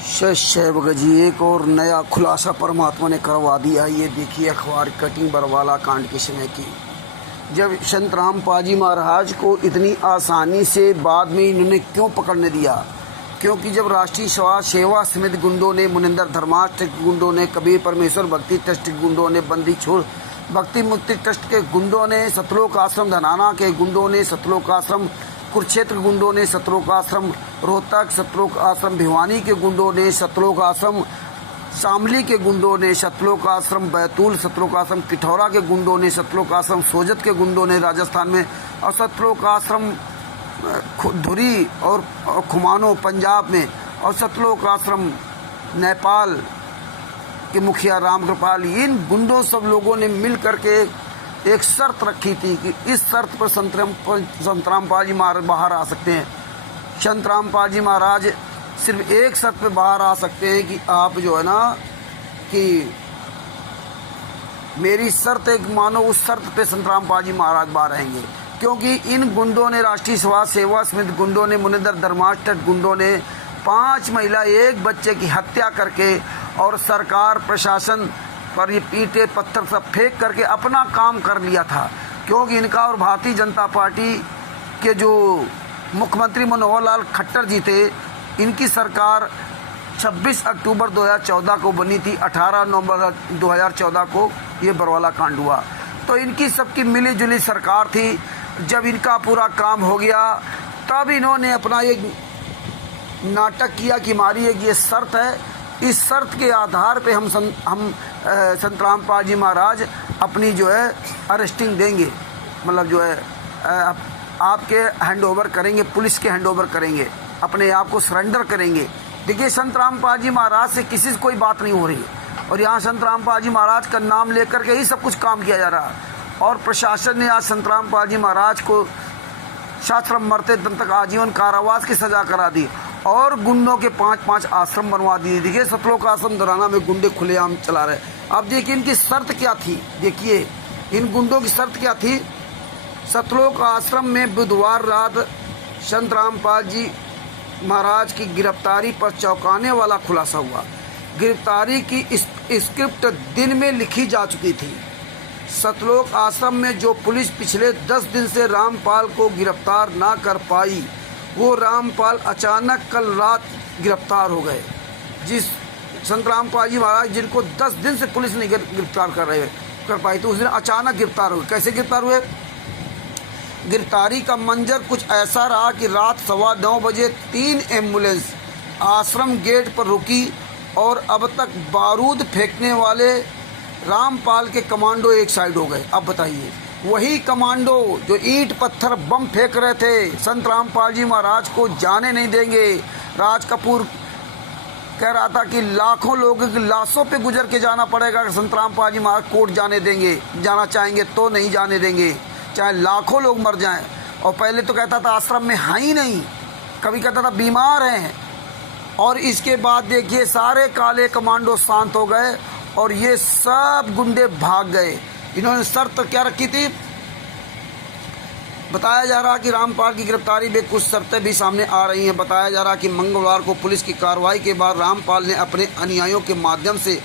शैव जी एक और नया खुलासा परमात्मा ने करवा दिया। ये देखिए अखबार कटिंग बरवाला कांड के समय की, जब संतराम पाजी महाराज को इतनी आसानी से बाद में इन्होंने क्यों पकड़ने दिया, क्योंकि जब राष्ट्रीय समाज सेवा समिति गुंडों ने, मुनिंदर धर्मार्थ ट्रस्ट के गुंडों ने, कबीर परमेश्वर भक्ति ट्रस्ट के गुंडों ने, बंदी छोड़ भक्ति मुक्ति ट्रस्ट के गुंडों ने, सतलोक आश्रम धनाना के गुंडों ने, सतलोक आश्रम कुरुक्षेत्र गुंडों ने, सतलोक आश्रम रोहतक, सतलोक आश्रम भिवानी के गुंडों ने, सतलोक आश्रम शामली के गुंडों ने, सतलोक आश्रम बैतूल, सतलोक आश्रम पिठौरा के गुंडों ने, सतलोक आश्रम सोजत के गुंडों ने राजस्थान में, और सतलोक आश्रम धुरी और खुमानो पंजाब में, और सतलोक आश्रम नेपाल के मुखिया राम कृपाल, इन गुंडों सब लोगों ने मिल करके एक शर्त रखी थी कि इस शर्त पर संतराम पाजी महाराज बाहर आ सकते हैं। संतराम पाजी महाराज सिर्फ एक शर्त पे बाहर आ सकते हैं कि आप जो है ना कि मेरी शर्त एक मानो, उस शर्त पे संतराम पाजी महाराज बाहर रहेंगे, क्योंकि इन गुंडों ने, राष्ट्रीय समाज सेवा समिति गुंडों ने, मुनिंदर धर्मार्थ ट्रस्ट गुंडों ने 5 महिला 1 बच्चे की हत्या करके और सरकार प्रशासन पर ये पीटे पत्थर सब फेंक करके अपना काम कर लिया था। क्योंकि इनका और भारतीय जनता पार्टी के जो मुख्यमंत्री मनोहर लाल खट्टर जी थे, इनकी सरकार 26 अक्टूबर 2014 को बनी थी। 18 नवंबर 2014 को ये बरवाला कांड हुआ। तो इनकी सबकी मिली जुली सरकार थी। जब इनका पूरा काम हो गया तब इन्होंने अपना एक नाटक किया कि हमारी एक ये शर्त है, इस शर्त के आधार पे हम संतराम पाजी महाराज अपनी जो है अरेस्टिंग देंगे, मतलब जो है आपके हैंडओवर करेंगे, पुलिस के हैंडओवर करेंगे, अपने आप को सरेंडर करेंगे। देखिए संतराम पाजी महाराज से किसी से कोई बात नहीं हो रही है, और यहाँ संतराम पाजी महाराज का नाम लेकर के ही सब कुछ काम किया जा रहा है। और प्रशासन ने आज संतराम पाजी महाराज को शास्त्रम मरते दम तक आजीवन कारावास की सजा करा दी, और गुंडों के 5-5 आश्रम बनवा दिए। देखिए सतलोक आश्रम धराना में गुंडे खुलेआम चला रहे। अब देखिए इनकी शर्त क्या थी, देखिए इन गुंडों की शर्त क्या थी। सतलोक आश्रम में बुधवार रात संतराम पाजी महाराज की गिरफ्तारी पर चौंकाने वाला खुलासा हुआ। गिरफ्तारी की स्क्रिप्ट दिन में लिखी जा चुकी थी। सतलोक आश्रम में जो पुलिस पिछले 10 दिन से रामपाल को गिरफ्तार ना कर पाई, वो रामपाल अचानक कल रात गिरफ्तार हो गए। जिस संतराम पाजी महाराज जिनको 10 दिन से पुलिस नहीं गिरफ्तार कर पाई, तो उस दिन अचानक गिरफ्तार हुए। कैसे गिरफ्तार हुए? गिरफ्तारी का मंजर कुछ ऐसा रहा कि रात 9:15 बजे 3 एम्बुलेंस आश्रम गेट पर रुकी, और अब तक बारूद फेंकने वाले रामपाल के कमांडो एक साइड हो गए। अब बताइए, वही कमांडो जो ईंट पत्थर बम फेंक रहे थे, संतराम पाजी महाराज को जाने नहीं देंगे। राज कपूर कह रहा था कि लाखों लोगों की लाशों पे गुजर के जाना पड़ेगा अगर संतराम पाजी महाराज कोर्ट जाना चाहेंगे तो नहीं जाने देंगे, चाहे लाखों लोग मर जाएं। और पहले तो कहता था आश्रम में है ही नहीं, कभी कहता था बीमार हैं। और इसके बाद देखिए सारे काले कमांडो शांत हो गए और ये सब गुंडे भाग गए। इन्होंने शर्त क्या रखी थी? बताया जा रहा कि रामपाल की गिरफ्तारी में कुछ शर्तें भी सामने आ रही हैं। बताया जा रहा कि मंगलवार को पुलिस की कार्रवाई के बाद रामपाल ने अपने अनुयायियों के माध्यम से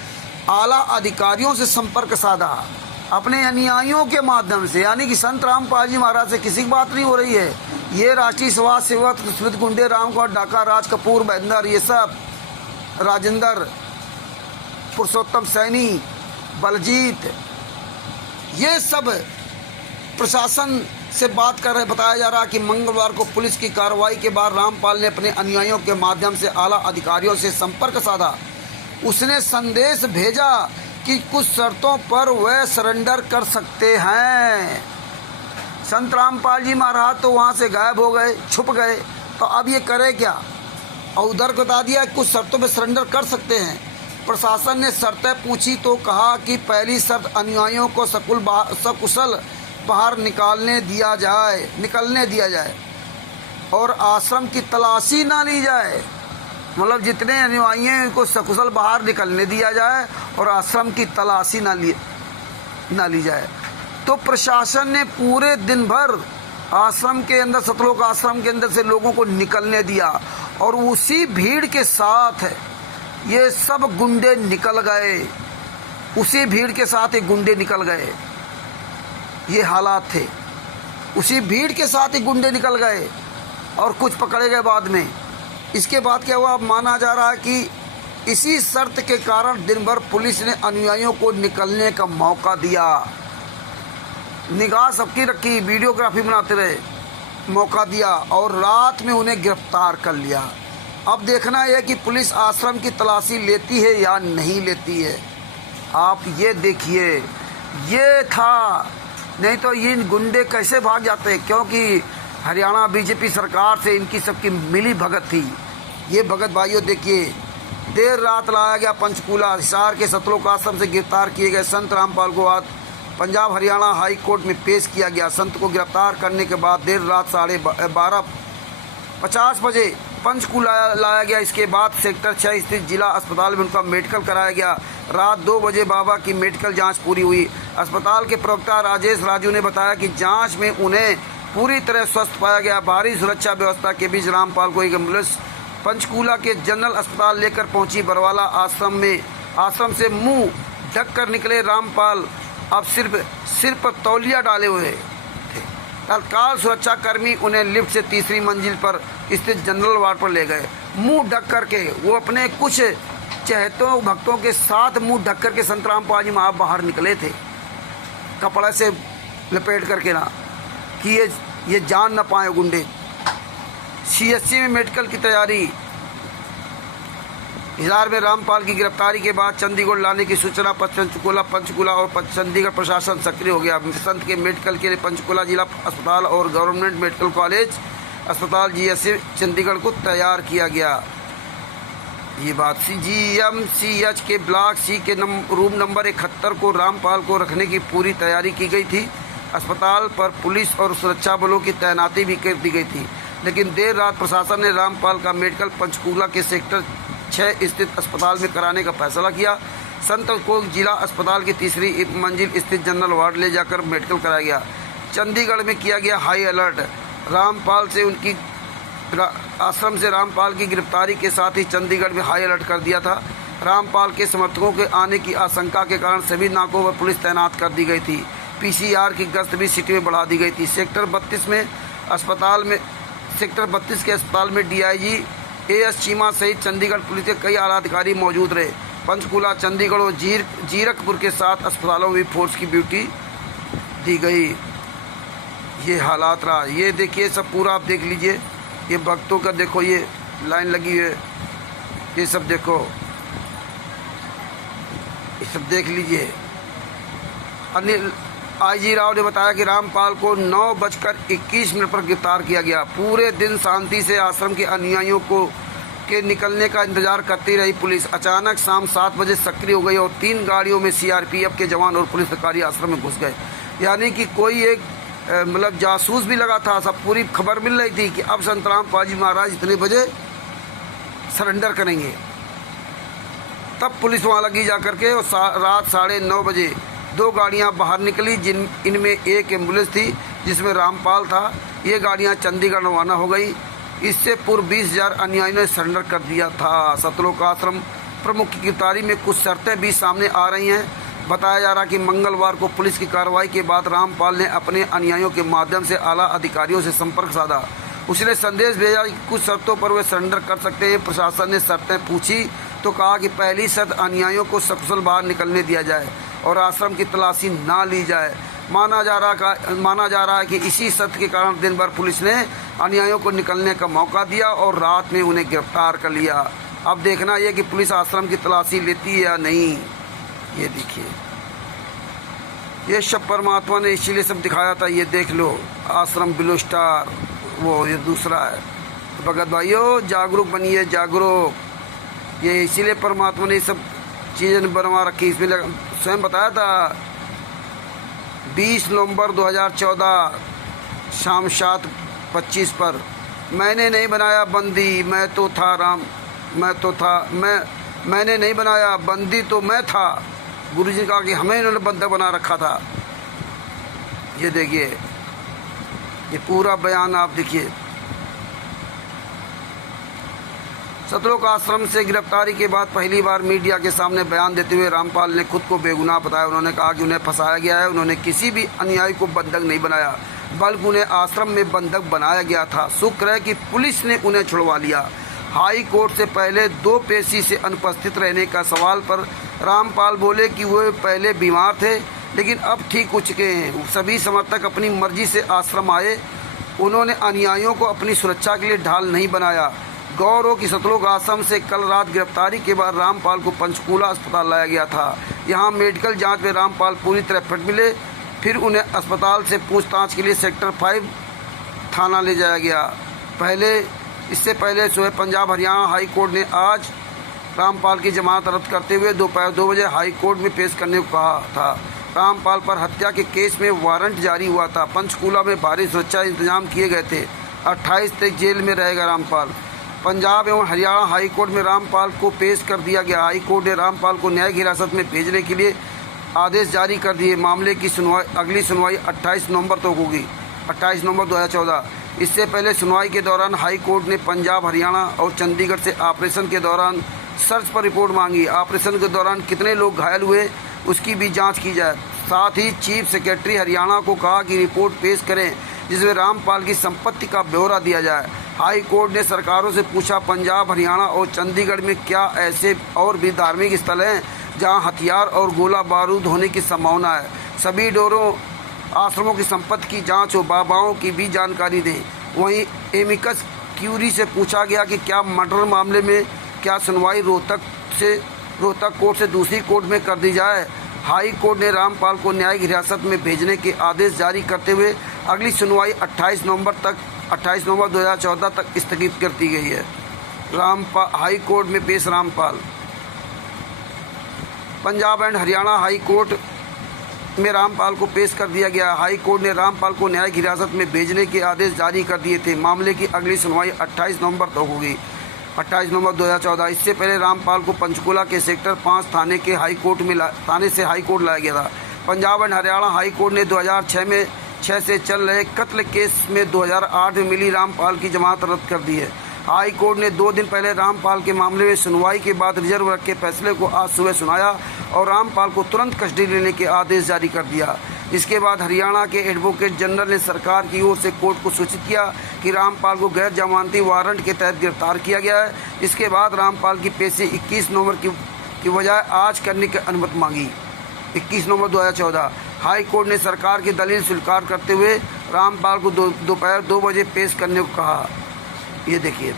आला अधिकारियों से संपर्क साधा। अपने अनुयायियों के माध्यम से, यानी कि संतराम पाजी महाराज से किसी की बात नहीं हो रही है। ये राष्ट्रीय समाज सेवा समिति गुंडे, रामकुमार डाका, राज कपूर, महेंद्र, ये सब, राजेंद्र, पुरुषोत्तम सैनी, बलजीत, ये सब प्रशासन से बात कर रहे। बताया जा रहा कि मंगलवार को पुलिस की कार्रवाई के बाद रामपाल ने अपने अनुयायियों के माध्यम से आला अधिकारियों से संपर्क साधा। उसने संदेश भेजा कि कुछ शर्तों पर वह सरेंडर कर सकते हैं। संतराम पाल जी महाराज तो वहाँ से गायब हो गए, छुप गए, तो अब ये करे क्या? और उधर बता दिया कुछ शर्तों पर सरेंडर कर सकते हैं। प्रशासन ने शर्तें पूछी तो कहा कि पहली शर्त अनुयायियों को सकुशल बाहर निकलने दिया जाए और आश्रम की तलाशी ना ली जाए। मतलब जितने अनुयायी हैं उनको सकुशल बाहर निकलने दिया जाए और आश्रम की तलाशी ना ली जाए। तो प्रशासन ने पूरे दिन भर आश्रम के अंदर, सतलोक आश्रम के अंदर से लोगों को निकलने दिया, और उसी भीड़ के साथ ये सब गुंडे निकल गए, उसी भीड़ के साथ ये गुंडे निकल गए। ये हालात थे, उसी भीड़ के साथ ही गुंडे निकल गए और कुछ पकड़े गए बाद में। इसके बाद क्या हुआ, अब माना जा रहा है कि इसी शर्त के कारण दिन भर पुलिस ने अनुयायियों को निकलने का मौका दिया, निगाह सबकी रखी, वीडियोग्राफी बनाते रहे, मौका दिया और रात में उन्हें गिरफ्तार कर लिया। अब देखना है कि पुलिस आश्रम की तलाशी लेती है या नहीं लेती है। आप ये देखिए, ये था, नहीं तो ये गुंडे कैसे भाग जाते हैं, क्योंकि हरियाणा बीजेपी सरकार से इनकी सबकी मिली भगत थी। ये भगत भाइयों देखिए, देर रात लाया गया पंचकूला। हिसार के सतलोक आश्रम से गिरफ्तार किए गए संत रामपाल को आज पंजाब हरियाणा हाई कोर्ट में पेश किया गया। संत को गिरफ्तार करने के बाद देर रात 12:50 बजे पंचकूला लाया गया। इसके बाद सेक्टर 6 स्थित जिला अस्पताल में उनका मेडिकल कराया गया। रात 2 बजे बाबा की मेडिकल जांच पूरी हुई। अस्पताल के प्रवक्ता राजेश राजू ने बताया कि जांच में उन्हें पूरी तरह स्वस्थ पाया गया। भारी सुरक्षा व्यवस्था के बीच रामपाल को एक एम्बुलेंस पंचकूला के जनरल अस्पताल लेकर पहुंची। बरवाला आश्रम से मुंह ढक कर निकले रामपाल, अब सिर्फ सिर पर तौलिया डाले हुए थे। तत्काल सुरक्षा कर्मी उन्हें लिफ्ट से 3री मंजिल पर स्थित जनरल वार्ड पर ले गए। मुंह ढक करके वो अपने कुछ चहेतों भक्तों के साथ मुंह ढक करके संत रामपाल जी महाराज बाहर निकले थे, कपड़े से लपेट करके ना, कि ये जान ना पाए गुंडे। CSC में मेडिकल की तैयारी। हिसार में रामपाल की गिरफ्तारी के बाद चंडीगढ़ लाने की सूचना पंचकूला और चंडीगढ़ प्रशासन सक्रिय हो गया। संत के मेडिकल के लिए पंचकूला जिला अस्पताल और गवर्नमेंट मेडिकल कॉलेज अस्पताल GSC चंडीगढ़ को तैयार किया गया। ये बात GMCH के ब्लॉक C के रूम नंबर 71 को रामपाल को रखने की पूरी तैयारी की गई थी। अस्पताल पर पुलिस और सुरक्षा बलों की तैनाती भी कर दी गई थी, लेकिन देर रात प्रशासन ने रामपाल का मेडिकल पंचकूला के सेक्टर 6 स्थित अस्पताल में कराने का फैसला किया। संत को जिला अस्पताल की 3री मंजिल स्थित जनरल वार्ड ले जाकर मेडिकल कराया गया। चंडीगढ़ में किया गया हाई अलर्ट। आश्रम से रामपाल की गिरफ्तारी के साथ ही चंडीगढ़ में हाई अलर्ट कर दिया था। रामपाल के समर्थकों के आने की आशंका के कारण सभी नाकों पर पुलिस तैनात कर दी गई थी। PCR की गश्त भी सिटी में बढ़ा दी गई थी। सेक्टर 32 के अस्पताल में DIG AS चीमा सहित चंडीगढ़ पुलिस के कई आला अधिकारी मौजूद रहे। पंचकूला, चंडीगढ़ और जीरकपुर के 7 अस्पतालों में फोर्स की ड्यूटी दी गई। ये हालात रहा। ये देखिए, सब पूरा आप देख लीजिए। ये भक्तों का देखो, ये लाइन लगी है, ये सब देखो, ये सब देख लीजिए। अनिल IG राव ने बताया कि रामपाल को 9:21 पर गिरफ्तार किया गया। पूरे दिन शांति से आश्रम के अनुयायियों के निकलने का इंतजार करती रही पुलिस। अचानक शाम 7 बजे सक्रिय हो गई और 3 गाड़ियों में CRPF के जवान और पुलिस अधिकारी आश्रम में घुस गए। यानी कि कोई एक मतलब जासूस भी लगा था। सब पूरी खबर मिल रही थी कि अब संत रामपाल जी महाराज इतने बजे सरेंडर करेंगे। तब पुलिस वहाँ लगी जा करके और रात 9:30 बजे 2 गाड़ियां बाहर निकली, इनमें एक एम्बुलेंस थी जिसमें रामपाल था। ये गाड़ियां चंडीगढ़ रवाना हो गई। इससे पूर्व 20,000 अनुयायियों ने सरेंडर कर दिया था। सतलोक आश्रम प्रमुख की गिरफ्तारी में कुछ शर्तें भी सामने आ रही हैं। बताया जा रहा कि मंगलवार को पुलिस की कार्रवाई के बाद रामपाल ने अपने अनुयायियों के माध्यम से आला अधिकारियों से संपर्क साधा। उसने संदेश भेजा कि कुछ शर्तों पर वे सरेंडर कर सकते हैं। प्रशासन ने शर्तें पूछी तो कहा कि पहली शर्त अनुयायियों को सकुशल बाहर निकलने दिया जाए और आश्रम की तलाशी ना ली जाए। माना जा रहा है कि इसी शर्त के कारण दिन भर पुलिस ने अनुयायियों को निकलने का मौका दिया और रात में उन्हें गिरफ्तार कर लिया। अब देखना यह कि पुलिस आश्रम की तलाशी लेती है या नहीं। ये देखिए, ये सब परमात्मा ने इसीलिए सब दिखाया था। ये देख लो, आश्रम ब्लू स्टार, वो ये दूसरा है। भगत भाइयों, जागरूक बनिए, जागरूक। ये इसीलिए परमात्मा ने सब चीज़ें बनवा रखी। इसमें स्वयं बताया था 20 नवंबर 2014 शाम 7:25 पर, मैंने नहीं बनाया बंदी, मैं तो था राम, मैंने नहीं बनाया बंदी तो मैं था। गुरुजी ने कहा कि हमें इन्होंने बंदा बना रखा था। ये देखिए, ये पूरा बयान आप देखिए। सतलोक आश्रम से गिरफ्तारी के बाद पहली बार मीडिया के सामने बयान देते हुए रामपाल ने खुद को बेगुनाह बताया। उन्होंने कहा कि उन्हें फंसाया गया है। उन्होंने किसी भी अनुयायी को बंधक नहीं बनाया, बल्कि उन्हें आश्रम में बंधक बनाया गया था। शुक्र है कि पुलिस ने उन्हें छुड़वा लिया। हाई कोर्ट से पहले 2 पेशी से अनुपस्थित रहने का सवाल पर रामपाल बोले कि वो पहले बीमार थे, लेकिन अब ठीक हो चुके हैं। सभी समर्थक अपनी मर्जी से आश्रम आए। उन्होंने अनुयायियों को अपनी सुरक्षा के लिए ढाल नहीं बनाया। गौर हो कि सतलोक आश्रम से कल रात गिरफ्तारी के बाद रामपाल को पंचकूला अस्पताल लाया गया था। यहां मेडिकल जांच में रामपाल पूरी तरह फिट मिले। फिर उन्हें अस्पताल से पूछताछ के लिए सेक्टर 5 थाना ले जाया गया। इससे पहले सुबह पंजाब हरियाणा हाई कोर्ट ने आज रामपाल की जमानत रद्द करते हुए दोपहर 2 बजे हाई कोर्ट में पेश करने को कहा था। रामपाल पर हत्या के केस में वारंट जारी हुआ था। पंचकूला में भारी सुरक्षा इंतजाम किए गए थे। 28 तक जेल में रहेगा रामपाल। पंजाब एवं हरियाणा हाई कोर्ट में रामपाल को पेश कर दिया गया। हाई कोर्ट ने रामपाल को न्यायिक हिरासत में भेजने के लिए आदेश जारी कर दिए। मामले की अगली सुनवाई 28 नवंबर तक होगी, 28 नवंबर 2014। इससे पहले सुनवाई के दौरान हाई कोर्ट ने पंजाब, हरियाणा और चंडीगढ़ से ऑपरेशन के दौरान सर्च पर रिपोर्ट मांगी। ऑपरेशन के दौरान कितने लोग घायल हुए उसकी भी जांच की जाए। साथ ही चीफ सेक्रेटरी हरियाणा को कहा कि रिपोर्ट पेश करें जिसमें रामपाल की संपत्ति का ब्यौरा दिया जाए। हाई कोर्ट ने सरकारों से पूछा, पंजाब, हरियाणा और चंडीगढ़ में क्या ऐसे और भी धार्मिक स्थल हैं जहां हथियार और गोला बारूद होने की संभावना है? सभी डोरों आश्रमों की संपत्ति की जांच हो, बाबाओं की भी जानकारी दें। वहीं एमिकस क्यूरी से पूछा गया कि क्या मर्डर मामले में क्या सुनवाई रोहतक कोर्ट से दूसरी कोर्ट में कर दी जाए। हाई कोर्ट ने रामपाल को न्यायिक हिरासत में भेजने के आदेश जारी करते हुए अगली सुनवाई 28 नवंबर 2014 तक स्थगित कर दी गई है। हाई कोर्ट में पेश Rampal. Punjab and Haryana high court में रामपाल को पेश कर दिया गया। हाई कोर्ट ने रामपाल को न्यायिक हिरासत में भेजने के आदेश जारी कर दिए थे। मामले की अगली सुनवाई 28 नवंबर तक होगी, 28 नवंबर 2014। इससे पहले रामपाल को पंचकूला के सेक्टर 5 थाने से हाई कोर्ट लाया गया था। Punjab and Haryana high court ने 2006 से चल रहे कत्ल केस में 2008 में मिली रामपाल की जमानत रद्द कर दी है। हाई कोर्ट ने 2 दिन पहले रामपाल के मामले में सुनवाई के बाद रिजर्व रख के फैसले को आज सुबह सुनाया और रामपाल को तुरंत कस्टडी लेने के आदेश जारी कर दिया। इसके बाद हरियाणा के एडवोकेट जनरल ने सरकार की ओर से कोर्ट को सूचित किया कि रामपाल को गैर जमानती वारंट के तहत गिरफ्तार किया गया है। इसके बाद रामपाल की पेशी 21 नवंबर की बजाय आज करने की अनुमति मांगी, 21 नवंबर 2014। हाई कोर्ट ने सरकार की दलील स्वीकार करते हुए रामपाल को दोपहर 2 बजे पेश करने को कहा। ये देखिए,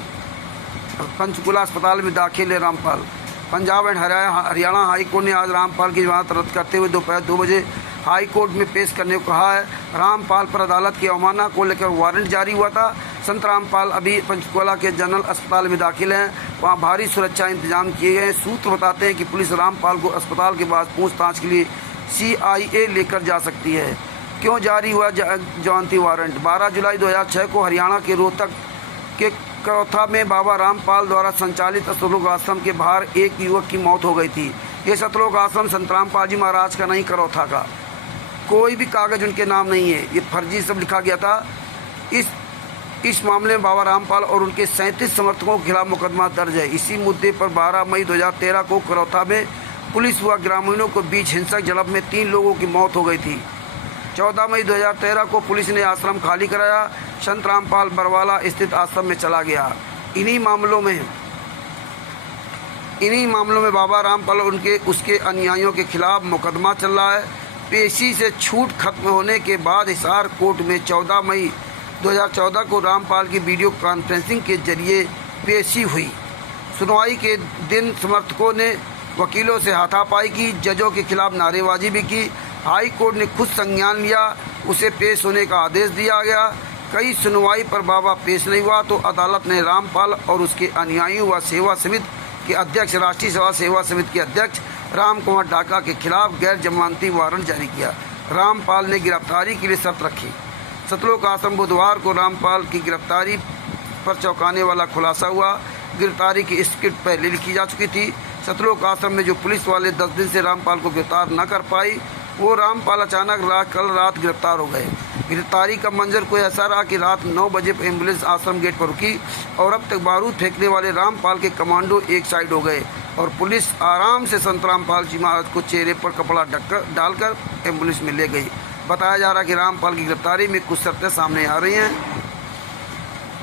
पंचकूला अस्पताल में दाखिल है Rampal. Punjab and Haryana high court ने आज रामपाल की जमानत रद्द करते हुए दोपहर 2 बजे हाई कोर्ट में पेश करने को कहा है। रामपाल पर अदालत की अवमानना को लेकर वारंट जारी हुआ था। संत रामपाल अभी पंचकूला के जनरल अस्पताल में दाखिल हैं। वहां भारी सुरक्षा इंतजाम किए गए हैं। सूत्र बताते हैं कि पुलिस रामपाल को अस्पताल के बाद पूछताछ के लिए CIA लेकर जा सकती है। क्यों जारी हुआ जमानती वारंट? 12 जुलाई 2006 को हरियाणा के रोहतक के करौथा में बाबा रामपाल द्वारा संचालित सतलोक आश्रम के बाहर एक युवक की मौत हो गई थी। ये सतलोक आश्रम संत रामपाल जी महाराज का नहीं, करौथा का। कोई भी कागज उनके नाम नहीं है, ये फर्जी सब लिखा गया था। इस मामले में बाबा रामपाल और उनके 37 समर्थकों के खिलाफ मुकदमा दर्ज है। इसी मुद्दे पर 12 मई 2013 को करौथा में पुलिस व ग्रामीणों के बीच हिंसक झड़प में 3 लोगों की मौत हो गई थी। 14 मई 2013 को पुलिस ने आश्रम खाली कराया। संत रामपाल बरवाला स्थित आश्रम में चला गया। इन्हीं मामलों में बाबा रामपाल और उसके अनुयायियों के खिलाफ मुकदमा चल रहा है। पेशी से छूट खत्म होने के बाद हिसार कोर्ट में 14 मई 2014 को रामपाल की वीडियो कॉन्फ्रेंसिंग के जरिए पेशी हुई। सुनवाई के दिन समर्थकों ने वकीलों से हाथापाई की, जजों के खिलाफ नारेबाजी भी की। हाई कोर्ट ने खुद संज्ञान लिया, उसे पेश होने का आदेश दिया गया। कई सुनवाई पर बाबा पेश नहीं हुआ तो अदालत ने रामपाल और उसके अनुयायियों व सेवा समिति के अध्यक्ष, राष्ट्रीय सेवा समिति के अध्यक्ष राम कुमार डाका के खिलाफ गैर जमानती वारंट जारी किया। रामपाल ने गिरफ्तारी के लिए शर्त रखी। सतलोक आश्रम बुधवार को रामपाल की गिरफ्तारी पर चौंकाने वाला खुलासा हुआ। गिरफ्तारी की स्क्रिप्ट पहले लिखी जा चुकी थी। सतलोक आश्रम में जो पुलिस वाले 10 दिन से रामपाल को गिरफ्तार न कर पाई, वो रामपाल अचानक कल रात गिरफ्तार हो गए। गिरफ्तारी का मंजर कोई ऐसा रहा कि रात 9 बजे एम्बुलेंस आश्रम गेट पर रुकी और अब तक बारूद फेंकने वाले रामपाल के कमांडो एक साइड हो गए और पुलिस आराम से संत रामपाल जी महाराज को चेहरे पर कपड़ा डालकर एम्बुलेंस में ले गई। बताया जा रहा है कि रामपाल की गिरफ्तारी में कुछ शर्तें सामने आ रही हैं।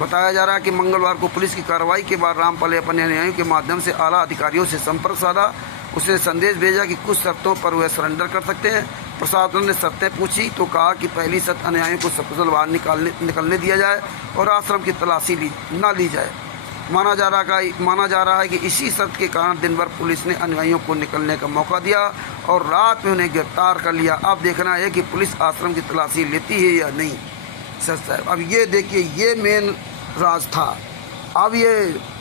बताया जा रहा है कि मंगलवार को पुलिस की कार्रवाई के बाद रामपाल ने अपने अनुयायियों के माध्यम से आला अधिकारियों से संपर्क साधा। उसने संदेश भेजा कि कुछ शर्तों पर वह सरेंडर कर सकते हैं। प्रशासन ने शर्तें पूछी तो कहा कि पहली शर्त अनुयायियों को सकुशल बाहर निकलने दिया जाए और आश्रम की तलाशी न ली जाए। माना जा रहा है कि इसी शर्त के कारण दिन भर पुलिस ने अनुयायियों को निकलने का मौका दिया और रात में उन्हें गिरफ्तार कर लिया। अब देखना है कि पुलिस आश्रम की तलाशी लेती है या नहीं। सच साहब, अब ये देखिए, ये मेन राज था। अब ये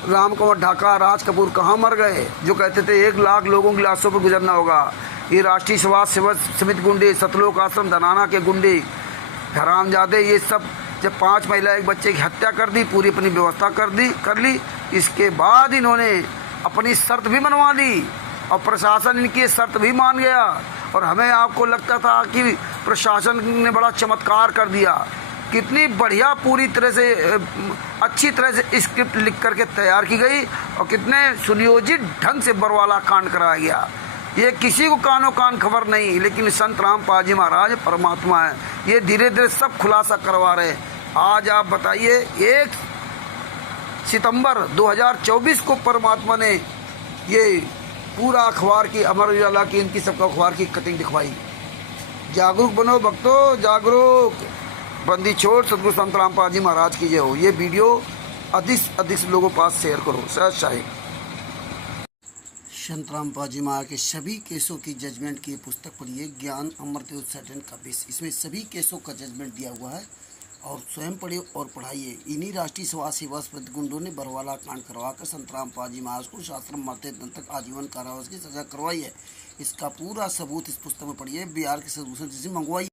राम कुमार ढाका, राज कपूर कहाँ मर गए जो कहते थे 1 लाख लोगों की लाशों पर गुजरना होगा। ये राष्ट्रीय समाज सेवा समिति गुंडे, सतलोक आश्रम धनाना के गुंडे, हरामजादे, ये सब जब 5 महिला एक बच्चे की हत्या कर दी, पूरी अपनी व्यवस्था कर ली, इसके बाद इन्होंने अपनी शर्त भी मनवा ली और प्रशासन इनकी शर्त भी मान गया। और हमें आपको लगता था कि प्रशासन ने बड़ा चमत्कार कर दिया। कितनी बढ़िया पूरी तरह से अच्छी तरह से स्क्रिप्ट लिख करके तैयार की गई और कितने सुनियोजित ढंग से बरवाला कांड कराया गया। ये किसी को कानो कान खबर नहीं, लेकिन संत रामपाल जी महाराज परमात्मा है। ये धीरे धीरे सब खुलासा करवा रहे। आज आप बताइए, 1 सितंबर 2024 को परमात्मा ने ये पूरा अखबार की, अमर उजाला की, इनकी सबका अखबार की कटिंग दिखवाई। जागरूक बनो भक्तों, जागरूक। बंदी छोड़ सतगुरु संत रामपाल जी महाराज की जय हो। ये वीडियो अधिक से अधिक लोगों के पास शेयर करो। सहज शाही संत रामपाल जी महाराज के सभी केसों की जजमेंट की पुस्तक पढ़िए, ज्ञान अमृत सैटन का बेस। इसमें सभी केसों का जजमेंट दिया हुआ है और स्वयं पढ़िए और पढ़ाइए। इन्हीं राष्ट्रीय समाज सेवा समिति गुंडों ने बरवाला कांड करवाकर संत रामपाल जी महाराज को शास्त्र मरते दिन तक आजीवन कारावास की सजा करवाई है। इसका पूरा सबूत इस पुस्तक में पढ़िए। बिहार के सदूसर जिसे मंगवाइए।